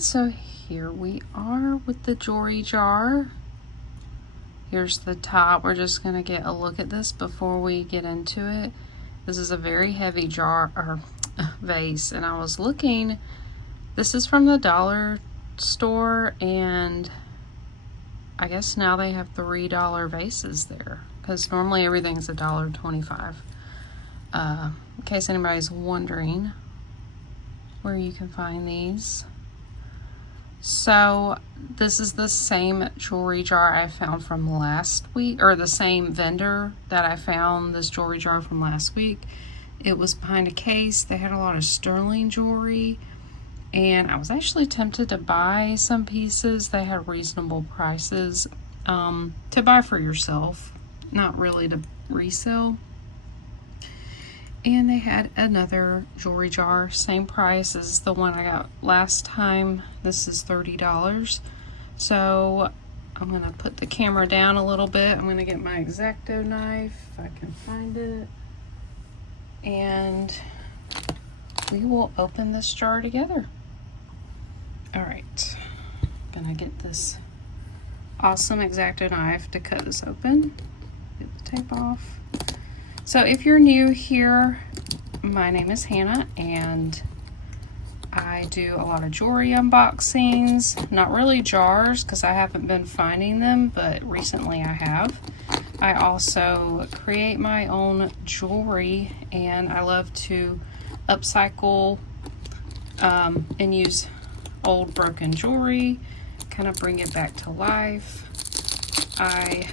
Alright, so here we are with the jewelry jar. Here's the top. We're just going to get a look at this before we get into it. This is a very heavy jar or vase, and I was looking. This is from the dollar store, and I guess now they have $3 vases there, because normally everything's $1.25. In case anybody's wondering where you can find these. So this is the same jewelry jar I found from last week, or the same vendor that I found this jewelry jar from last week. It was behind a case. They had a lot of sterling jewelry, and I was actually tempted to buy some pieces. They had reasonable prices to buy for yourself, not really to resell. And they had another jewelry jar, same price as the one I got last time. This is $30. So I'm gonna put the camera down a little bit. I'm gonna get my X-Acto knife if I can find it. And we will open this jar together. All right, gonna get this awesome X-Acto knife to cut this open. Get the tape off. So if you're new here, my name is Hannah, and I do a lot of jewelry unboxings. Not really jars, because I haven't been finding them, but recently I have. I also create my own jewelry, and I love to upcycle and use old broken jewelry, kind of bring it back to life. I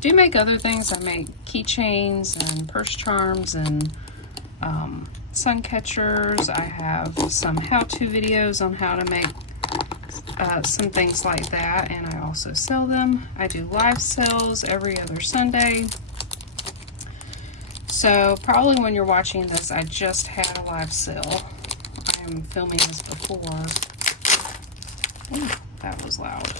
do make other things. I make keychains and purse charms and sun catchers. I have some how-to videos on how to make some things like that, and I also sell them. I do live sales every other Sunday. So probably when you're watching this, I just had a live sale. I am filming this before. Ooh, that was loud.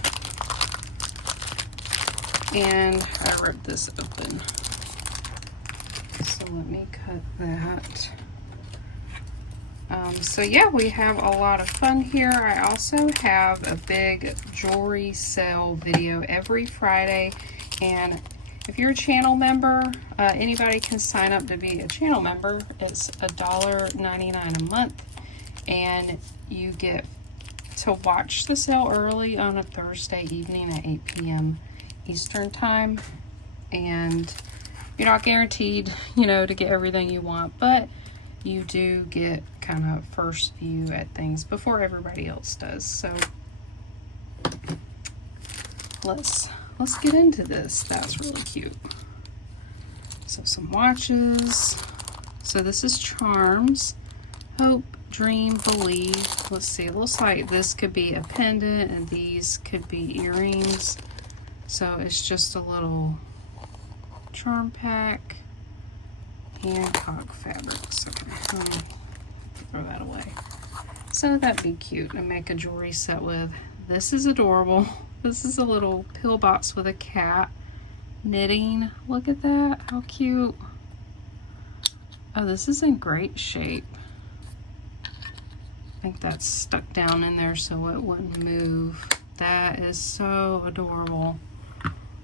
And I ripped this open. So let me cut that. So yeah, we have a lot of fun here. I also have a big jewelry sale video every Friday, and if you're a channel member, anybody can sign up to be a channel member. It's $1.99 a month, and you get to watch the sale early on a Thursday evening at 8 p.m. Eastern time, and you're not guaranteed, to get everything you want, but you do get kind of first view at things before everybody else does. So let's get into this. That's really cute. So some watches. So this is charms. Hope, dream, believe. Let's see, it looks like this could be a pendant and these could be earrings. So it's just a little charm pack. Hancock fabrics. Okay, let me throw that away. So that'd be cute to make a jewelry set with. This is adorable. This is a little pill box with a cat knitting. Look at that. How cute. Oh, this is in great shape. I think that's stuck down in there so it wouldn't move. That is so adorable.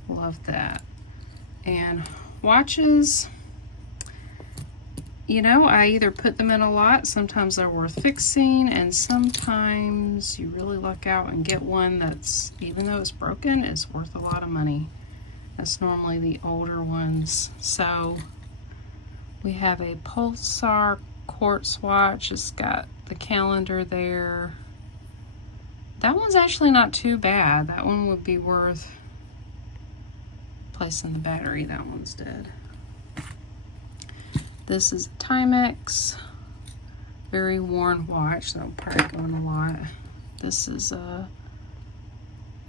Love that. And watches, I either put them in a lot, sometimes they're worth fixing, and sometimes you really luck out and get one that's, even though it's broken, is worth a lot of money. That's normally the older ones. So we have a Pulsar quartz watch. It's got the calendar there. That one's actually not too bad. That one would be worth placing the battery. That one's dead. This is a Timex, very worn watch. That'll probably go in a lot. This is a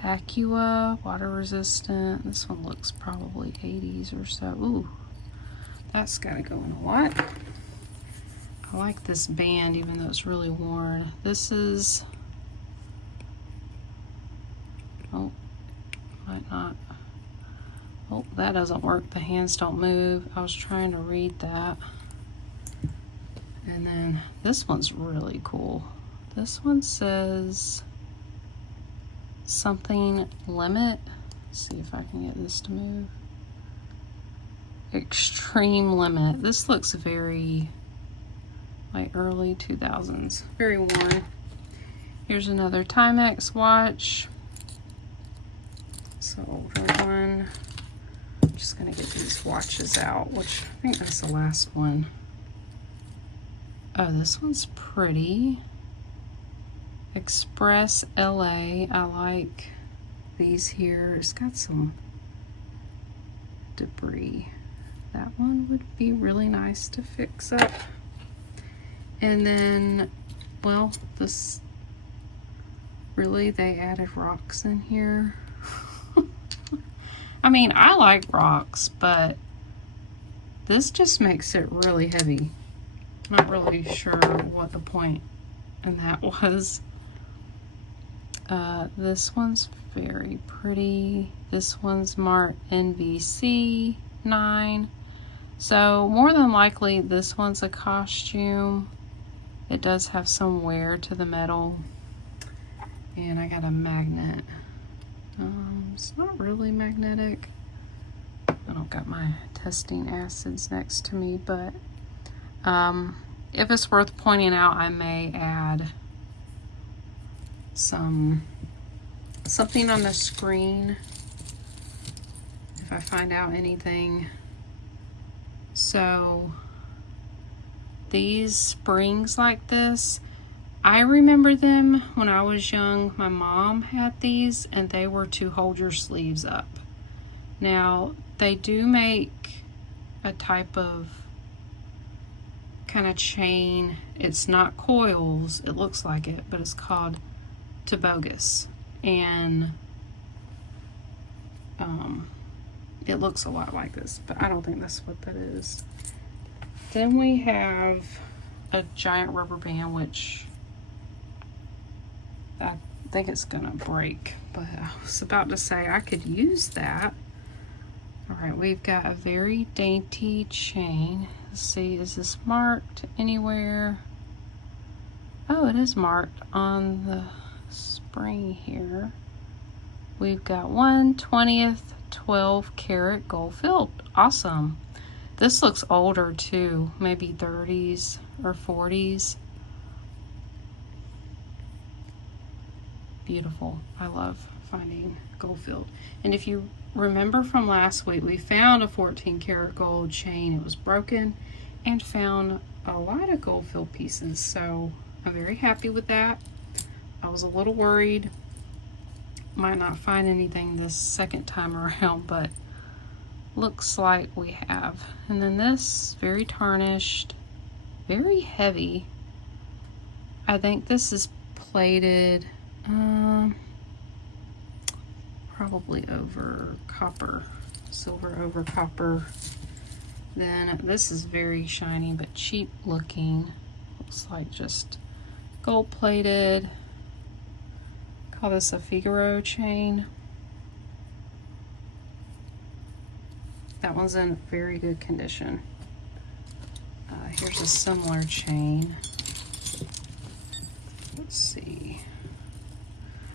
Acua, water resistant. This one looks probably 80s or so. Ooh, that's gotta go in a lot. I like this band even though it's really worn. This is, oh, might not. Oh, that doesn't work. The hands don't move. I was trying to read that. And then this one's really cool. This one says something limit. Let's see if I can get this to move. Extreme limit. This looks very like early 2000s. Very worn. Here's another Timex watch. It's an older one. I'm just gonna get these watches out, which I think that's the last one. Oh, this one's pretty. Express LA. I like these here. It's got some debris. That one would be really nice to fix up. And then, well, this really, they added rocks in here. I mean, I like rocks, but this just makes it really heavy. Not really sure what the point in that was. This one's very pretty. This one's marked NVC 9. So more than likely this one's a costume. It does have some wear to the metal. And I got a magnet. It's not really magnetic. I don't got my testing acids next to me, but if it's worth pointing out, I may add something on the screen if I find out anything. So these springs like this, I remember them when I was young. My mom had these and they were to hold your sleeves up. Now they do make a type of kind of chain. It's not coils, it looks like it, but it's called tobogus, and it looks a lot like this, but I don't think that's what that is. Then we have a giant rubber band, which I think it's gonna break, but I was about to say I could use that. All right, we've got a very dainty chain. Let's see, is this marked anywhere? Oh, it is marked on the spring here. We've got 1/20th 12 karat gold filled. Awesome. This looks older too, maybe 30s or 40s. Beautiful. I love finding gold filled. And if you remember from last week, we found a 14 karat gold chain. It was broken, and found a lot of gold filled pieces. So I'm very happy with that. I was a little worried. Might not find anything this second time around, but looks like we have. And then this, very tarnished, very heavy. I think this is plated, probably over copper, silver over copper. Then this is very shiny but cheap looking. Looks like just gold plated. Call this a Figaro chain. That one's in very good condition. Here's a similar chain. Let's see.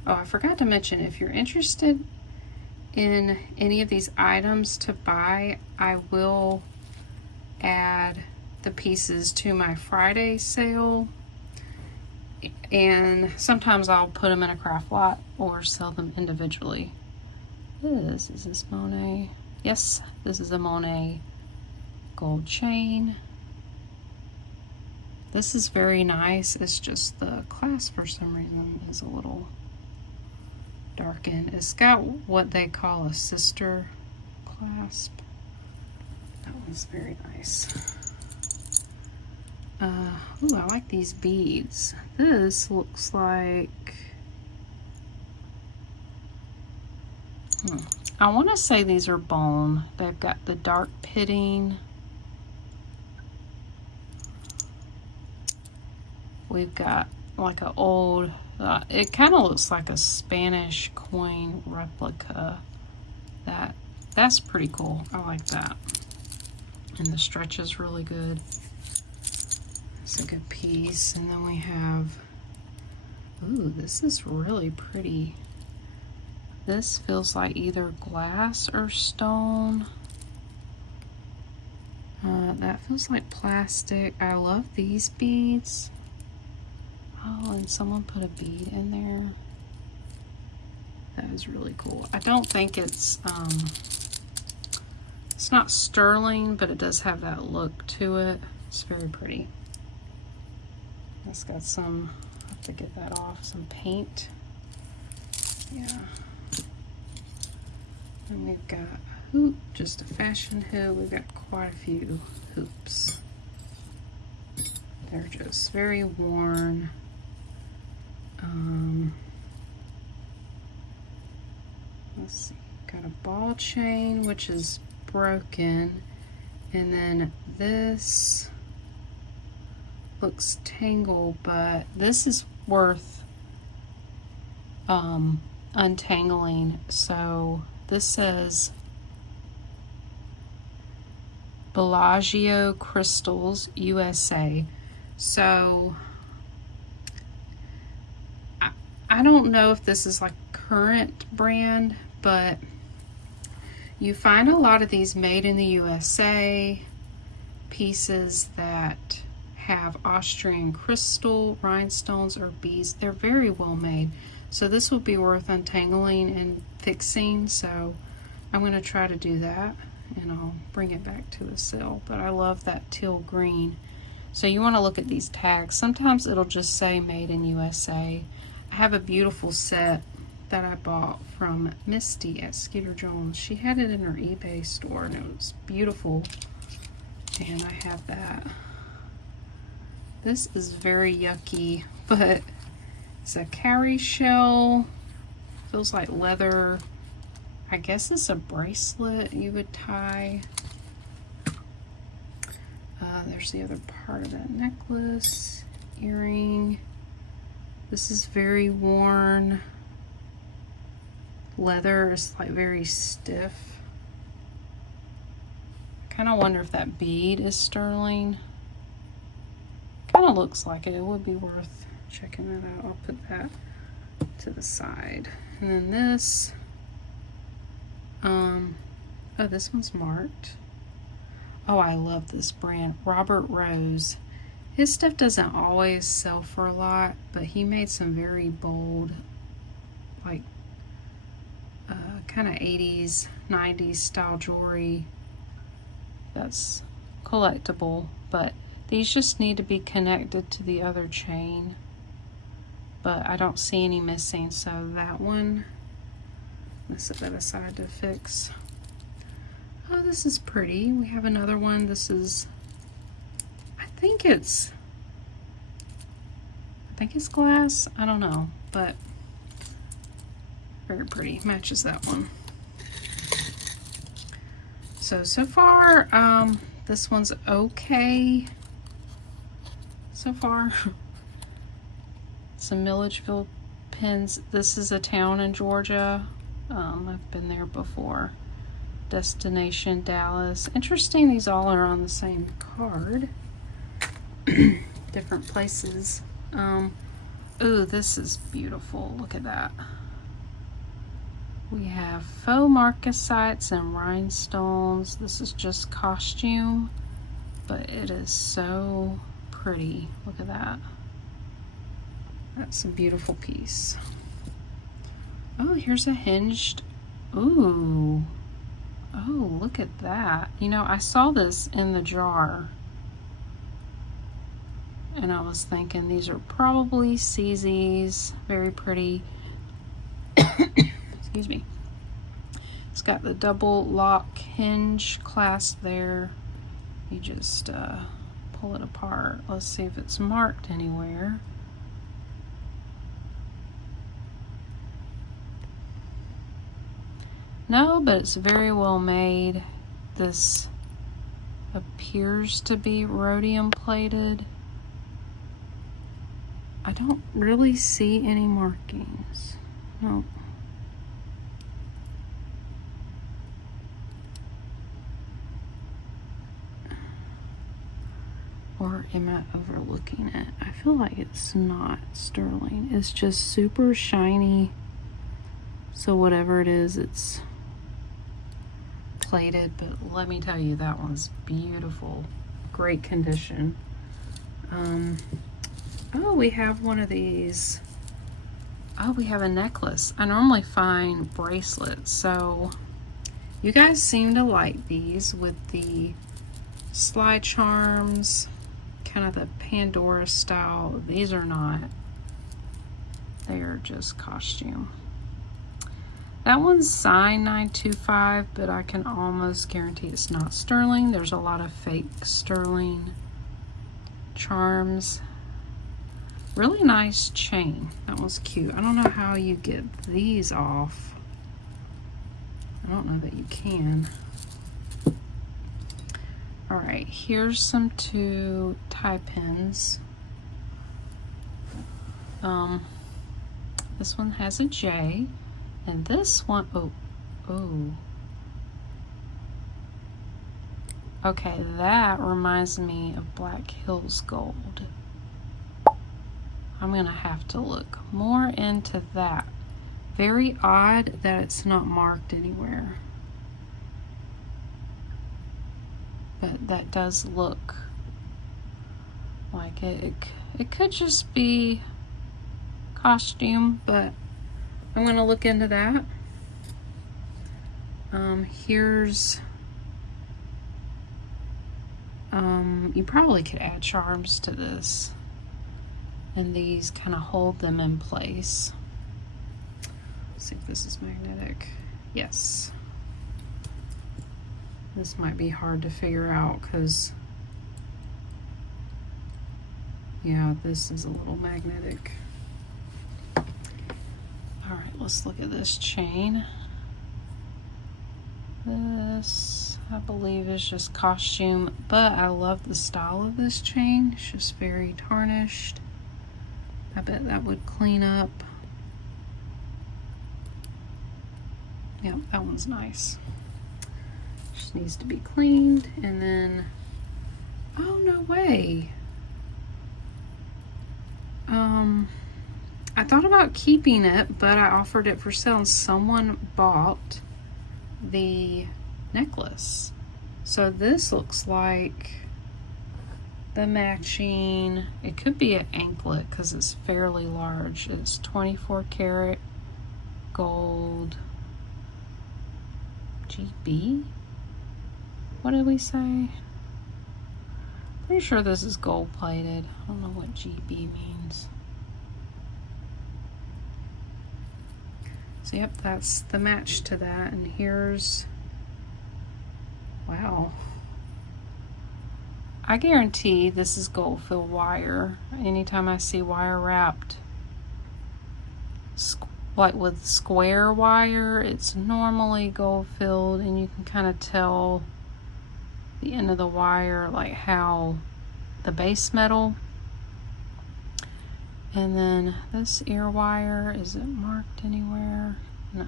Oh, I forgot to mention, if you're interested in any of these items to buy, I will add the pieces to my Friday sale. And sometimes I'll put them in a craft lot or sell them individually. Is this Monet? Yes, this is a Monet gold chain. This is very nice. It's just the clasp for some reason is a little darkened. It's got what they call a sister clasp. That one's very nice. Ooh, I like these beads. This looks like, I want to say these are bone. They've got the dark pitting. We've got like an old, it kind of looks like a Spanish coin replica. That's pretty cool. I like that. And the stretch is really good. It's a good piece. And then we have, ooh, this is really pretty. this feels like either glass or stone. That feels like plastic. I love these beads. Oh, and someone put a bead in there. That is really cool. I don't think it's not sterling, but it does have that look to it. It's very pretty. It's got some, I have to get that off, some paint. Yeah. And we've got a hoop, just a fashion hoop. We've got quite a few hoops. They're just very worn. Let's see, got a ball chain, which is broken. And then this looks tangled, but this is worth untangling. So this says Bellagio Crystals USA. So I don't know if this is like current brand, but you find a lot of these made in the USA pieces that have Austrian crystal, rhinestones, or beads. They're very well made. So this will be worth untangling and fixing. So I'm going to try to do that, and I'll bring it back to the sale. But I love that teal green. So you want to look at these tags. Sometimes it'll just say made in USA. I have a beautiful set that I bought from Misty at Skeeter Jones. She had it in her eBay store, and it was beautiful. And I have that. This is very yucky, but it's a cowrie shell. Feels like leather. I guess it's a bracelet you would tie. There's the other part of that necklace, earring. This is very worn. Leather is like very stiff. I kind of wonder if that bead is sterling. Kind of looks like it. It would be worth checking that out. I'll put that to the side. And then this, oh, this one's marked. Oh, I love this brand, Robert Rose. His stuff doesn't always sell for a lot, but he made some very bold, like, kind of 80s, 90s style jewelry that's collectible, but these just need to be connected to the other chain, but I don't see any missing, so that one, let's set that aside to fix. Oh, this is pretty. We have another one. This is, I think it's glass. I don't know, but very pretty. Matches that one. So far, this one's okay. So far. Some Milledgeville pins. This is a town in Georgia. I've been there before. Destination Dallas. Interesting, these all are on the same card. Different places. Ooh, this is beautiful. Look at that. We have faux marcasites and rhinestones. This is just costume, but it is so pretty. Look at that. That's a beautiful piece. Oh, here's a hinged. Ooh. Oh, look at that. You know, I saw this in the jar, and I was thinking these are probably CZ's. Very pretty. Excuse me. It's got the double lock hinge clasp there. You just pull it apart. Let's see if it's marked anywhere. No, but it's very well made. This appears to be rhodium plated. I don't really see any markings. No. Or am I overlooking it? I feel like it's not sterling. It's just super shiny, So whatever it is, it's plated, but let me tell you, that one's beautiful. Great condition. Oh, we have one of these. Oh, we have a necklace. I normally find bracelets, so you guys seem to like these with the slide charms, kind of the Pandora style. These are not. They are just costume. That one's signed 925, but I can almost guarantee it's not sterling. There's a lot of fake sterling charms. Really nice chain. That one's cute. I don't know how you get these off. I don't know that you can. All right, here's some 2 tie pins. This one has a J, and this one, oh. Okay, that reminds me of Black Hills Gold. I'm gonna have to look more into that. Very odd that it's not marked anywhere. But that does look like it could just be costume, but I'm gonna look into that. Here's you probably could add charms to this, and these kind of hold them in place. Let's see if this is magnetic. Yes. This might be hard to figure out because, yeah, this is a little magnetic. All right, let's look at this chain. This, I believe, is just costume, but I love the style of this chain. It's just very tarnished. I bet that would clean up. Yeah, that one's nice. Just needs to be cleaned. And then, oh, no way. I thought about keeping it, but I offered it for sale and someone bought the necklace. So this looks like the matching, it could be an anklet because it's fairly large. It's 24 karat gold GB. What did we say? Pretty sure this is gold plated. I don't know what GB means. So yep, that's the match to that. And here's, wow. I guarantee this is gold fill wire. Anytime I see wire wrapped, like with square wire, it's normally gold filled, and you can kind of tell the end of the wire, like how the base metal. And then this ear wire, is it marked anywhere? No.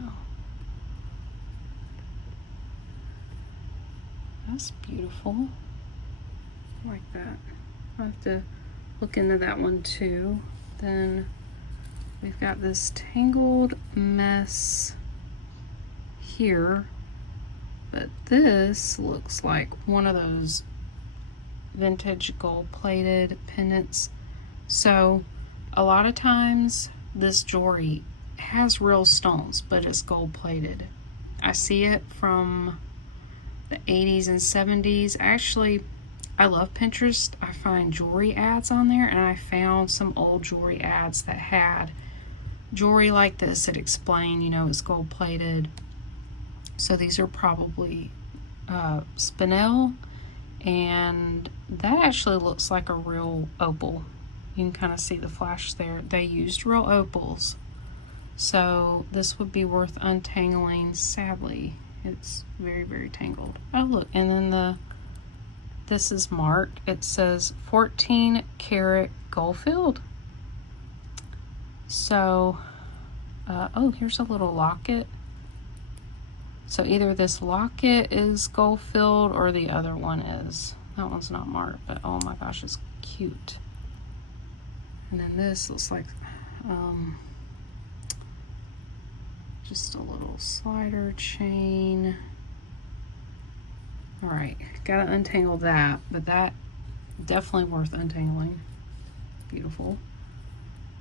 That's beautiful. I like that. I'll have to look into that one too. Then we've got this tangled mess here, but this looks like one of those vintage gold plated pendants. So a lot of times this jewelry has real stones, but it's gold plated. I see it from the 80s and 70s. Actually, I love Pinterest. I find jewelry ads on there, and I found some old jewelry ads that had jewelry like this that explain, you know, it's gold plated. So these are probably spinel, and that actually looks like a real opal. You can kind of see the flash there. They used real opals. So this would be worth untangling. Sadly, it's very, very tangled. Oh, look, and then this is marked. It says 14 karat gold filled. So, oh, here's a little locket. So either this locket is gold filled or the other one is. That one's not marked, but oh my gosh, it's cute. And then this looks like Just a little slider chain. All right, gotta untangle that, but that definitely worth untangling. Beautiful.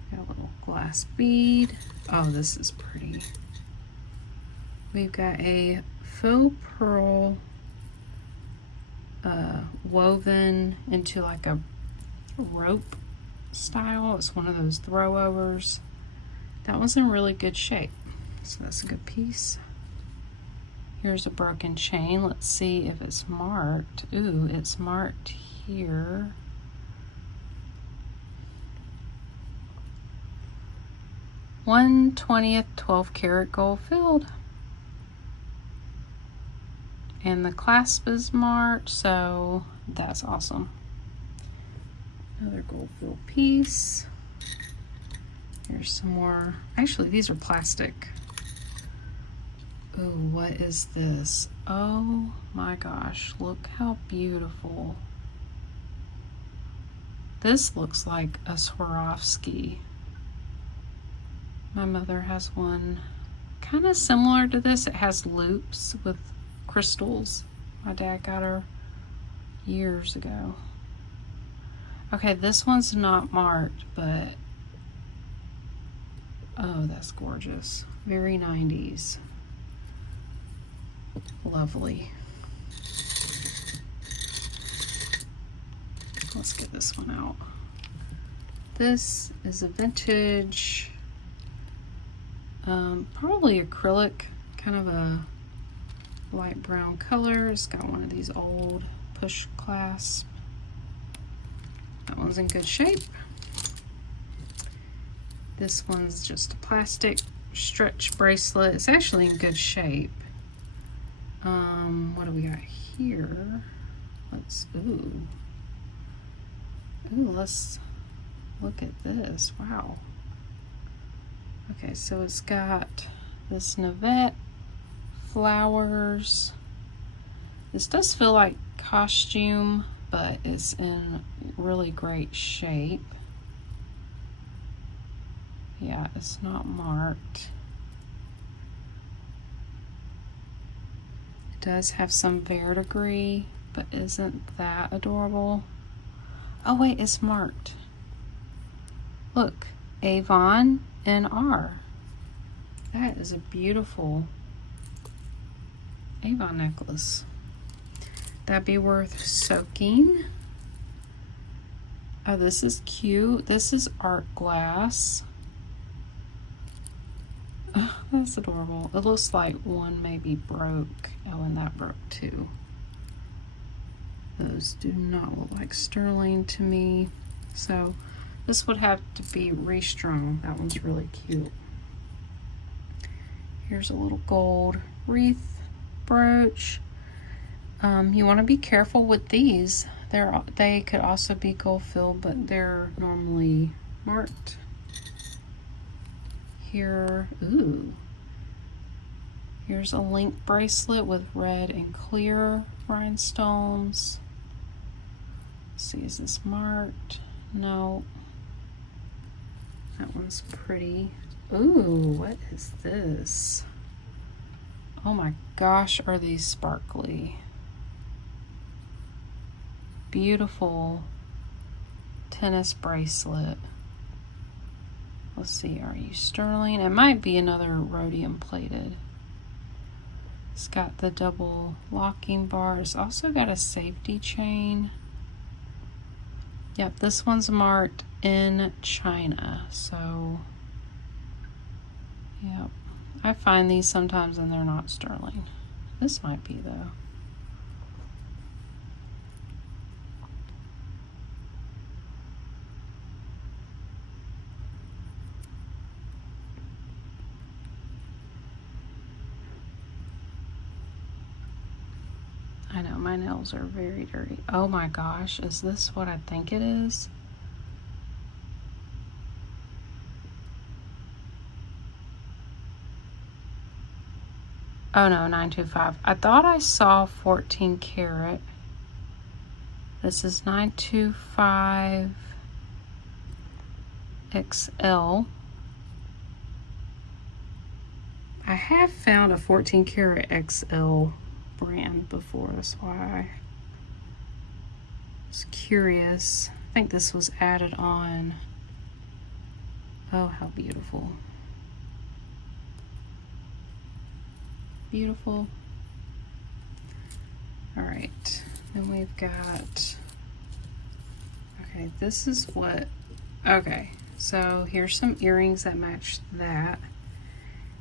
Got a little glass bead. Oh, this is pretty. We've got a faux pearl woven into like a rope style. It's one of those throwovers. That one's in really good shape, so that's a good piece. Here's a broken chain. Let's see if it's marked. Ooh, it's marked here. (1/20) 12 karat gold filled. And the clasp is marked, so that's awesome. Another gold filled piece. Here's some more. Actually, these are plastic. Oh, what is this? Oh my gosh, look how beautiful. This looks like a Swarovski. My mother has one kind of similar to this. It has loops with crystals. My dad got her years ago. Okay, this one's not marked, but oh, that's gorgeous. Very 90s. Lovely. Let's get this one out. This is a vintage, probably acrylic, kind of a light brown color. It's got one of these old push clasps. That one's in good shape. This one's just a plastic stretch bracelet. It's actually in good shape. What do we got here? Let's look at this. Wow. Okay, so it's got this Navette, flowers. This does feel like costume, but it's in really great shape. Yeah, it's not marked. It does have some verdigris, but isn't that adorable? Oh wait, it's marked. Look, Avon NR. That is a beautiful Avon necklace. That'd be worth soaking. Oh, this is cute. This is art glass. Oh, that's adorable. It looks like one maybe broke. Oh, and that broke too. Those do not look like sterling to me. So this would have to be restrung. That one's really cute. Here's a little gold wreath brooch. You want to be careful with these. They could also be gold filled, but they're normally marked. Here, ooh. Here's a link bracelet with red and clear rhinestones. Let's see, is this marked? No. That one's pretty. Ooh, what is this? Oh my gosh, are these sparkly? Beautiful tennis bracelet. Let's see, are you sterling? It might be another rhodium plated. It's got the double locking bar. It's also got a safety chain. Yep, this one's marked in China. So, yep. I find these sometimes and they're not sterling. This might be though. I know, my nails are very dirty. Oh my gosh, is this what I think it is? Oh no, 925. I thought I saw 14 karat. This is 925 XL. I have found a 14 karat XL brand before. That's why I was curious. I think this was added on. Oh, how beautiful. Beautiful. All right, then we've got, okay, this is what, okay, so here's some earrings that match that.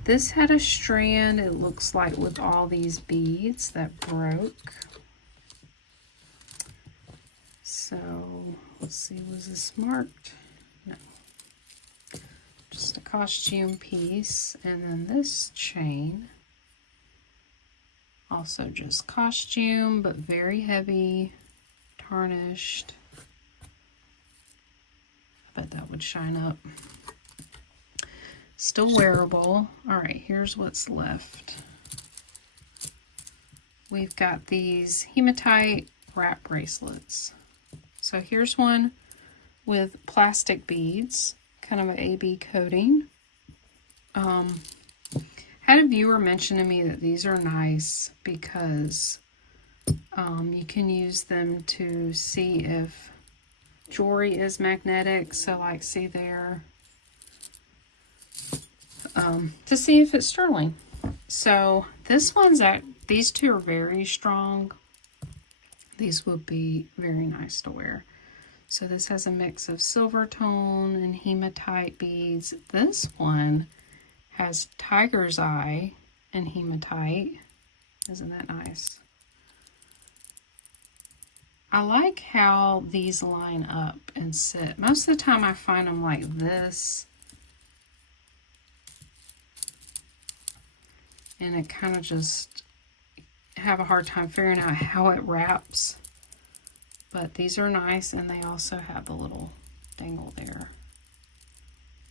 This had a strand, it looks like, with all these beads that broke. So let's see, was this marked? No. Just a costume piece. And then this chain, also just costume, but very heavy, tarnished. I bet that would shine up. Still wearable. All right, here's what's left. We've got these hematite wrap bracelets. So here's one with plastic beads, kind of an AB coating. Had a viewer mention to me that these are nice because you can use them to see if jewelry is magnetic. So like, see there, to see if it's sterling. So this one's these two are very strong. These would be very nice to wear. So this has a mix of silver tone and hematite beads. This one has tiger's eye and hematite. Isn't that nice? I like how these line up and sit. Most of the time I find them like this. And it kind of just have a hard time figuring out how it wraps. But these are nice, and they also have a little dangle there.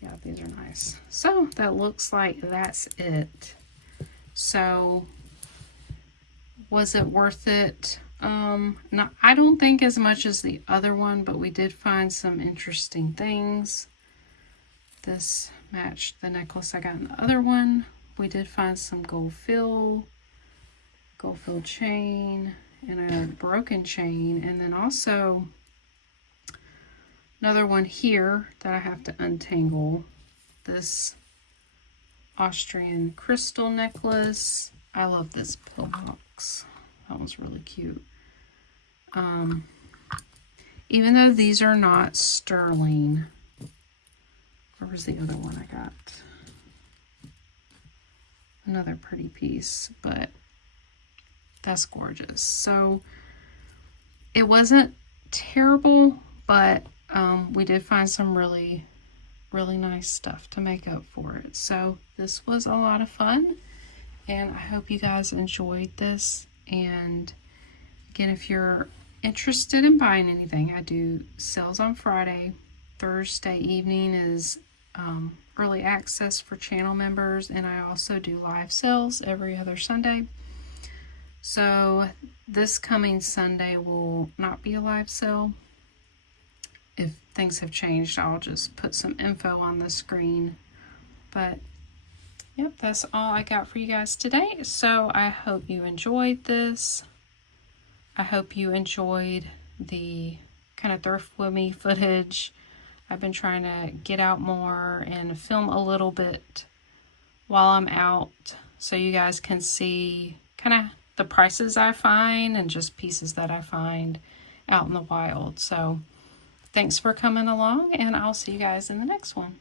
Yeah, these are nice. So that looks like that's it. So was it worth it? No, I don't think as much as the other one, but we did find some interesting things. This matched the necklace I got in the other one. We did find some gold fill chain, and a broken chain, and then also another one here that I have to untangle. This Austrian crystal necklace. I love this pillbox. That was really cute. Even though these are not sterling, where was the other one I got? Another pretty piece, but that's gorgeous. So it wasn't terrible, but we did find some really nice stuff to make up for it. So this was a lot of fun, and I hope you guys enjoyed this. And again, if you're interested in buying anything, I do sales on Friday. Thursday evening is early access for channel members, and I also do live sales every other Sunday. So this coming Sunday will not be a live sale. If things have changed, I'll just put some info on the screen. But yep, that's all I got for you guys today. So I hope you enjoyed this. I hope you enjoyed the kind of thrift with me footage. I've been trying to get out more and film a little bit while I'm out, so you guys can see kind of the prices I find and just pieces that I find out in the wild. So thanks for coming along, and I'll see you guys in the next one.